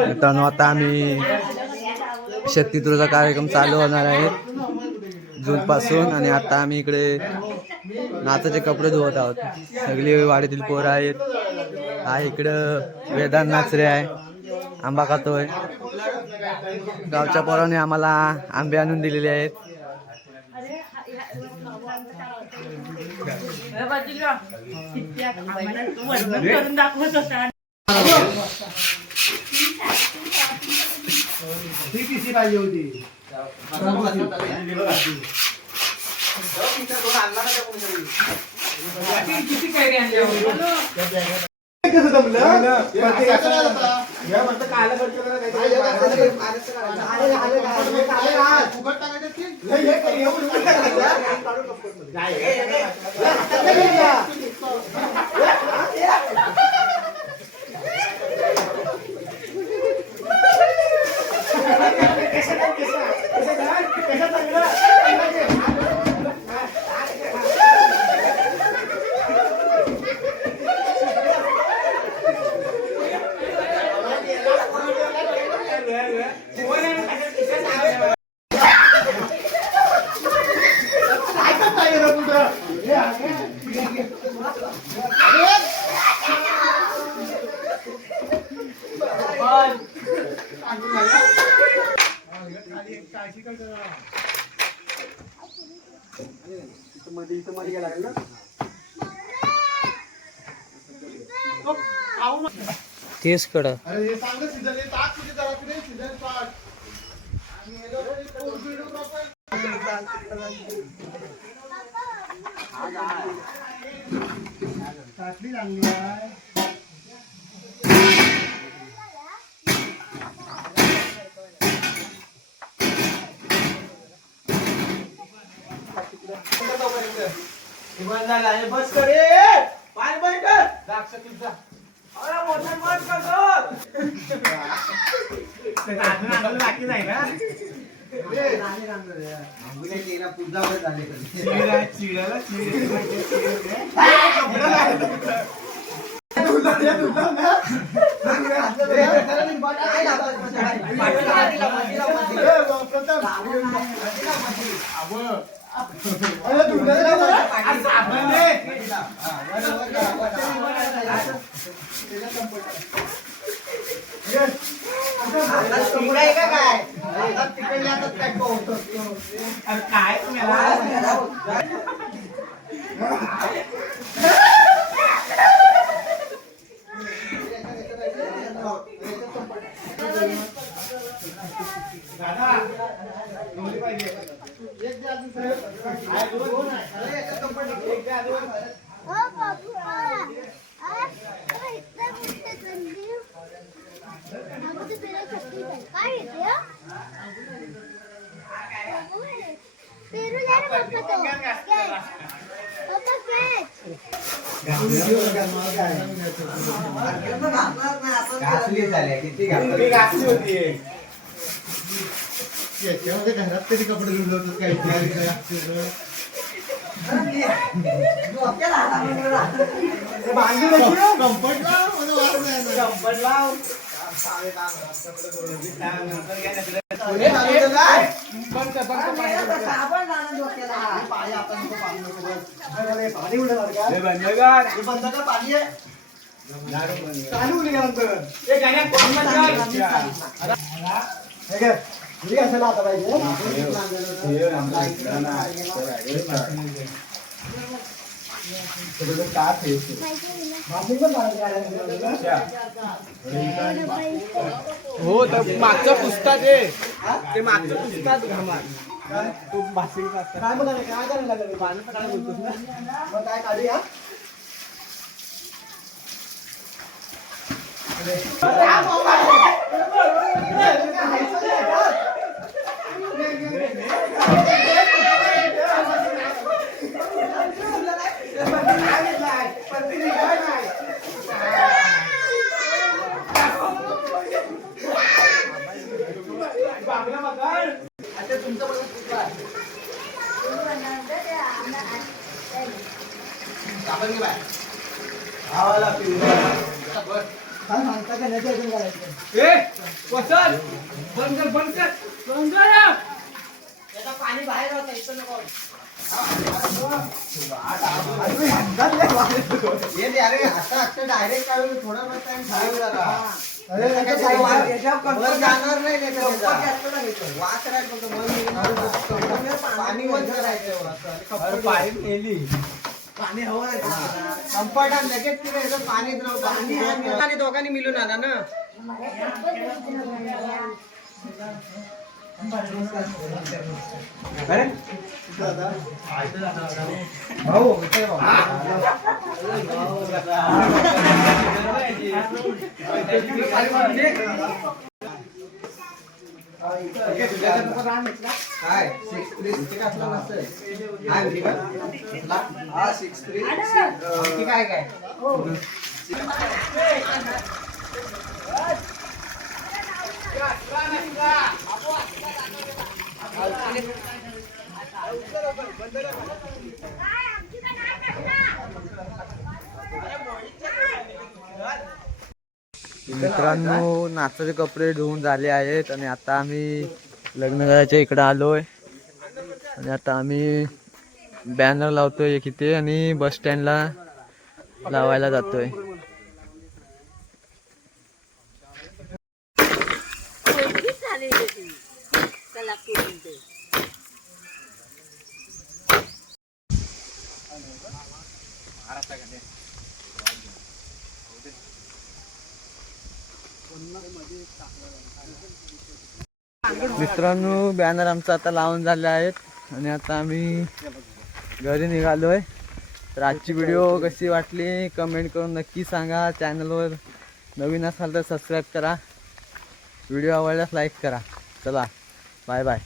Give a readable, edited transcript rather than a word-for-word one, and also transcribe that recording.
मित्रांनो आता आम्ही शक्तितुळचा कार्यक्रम चालू होणार आहे जून पासून आणि आता आम्ही इकडे नाचाचे कपडे धुवत आहोत. सगळी वाडीतील पोरं आहेत. हा इकडं वेदांत नाचरे आहे, आंबा खातोय. गावच्या पोराने आम्हाला आंबे आणून दिलेले आहेत. पाहिजे होती किती कैरी आणली कसं जमलं तेच कडं बस करे पाय बैठ द्राक्ष पिझ्झा अरे मोठा बस करतो बाकी नाही का काय घरात तरी कपडे धुवत काही हो तर मागचं पुस्तक आहे ते मागचं पुस्तक तू भाषिक काय बोला काय करायला लागलं पाणी काय बोलतोस ना मग काय काढूया पाणी बाहेर होतं इथं नको डायरेक्ट काढून थोडा टाइम जाणार नाही पाणी बंद करायचं पाईप नेली पाणी हवं संपट लगेच तिथे पाणी पाणी दोघांनी मिळून आला ना काय काय मित्रांनो नाचाचे कपडे धुवून झाले आहेत आणि आता आम्ही लग्न करायच्या इकडे आलोय आणि आता आम्ही बॅनर लावतोय इथे आणि बस स्टँडला लावायला जातोय. मित्रांनो बॅनर आमचा आता लावून झाले आहेत आणि आता आम्ही घरी निघालोय. तर आजची व्हिडिओ कशी वाटली कमेंट करून नक्की सांगा. चॅनलवर नवीन असाल तर सबस्क्राईब करा. व्हिडिओ आवडल्यास लाईक करा. चला बाय बाय.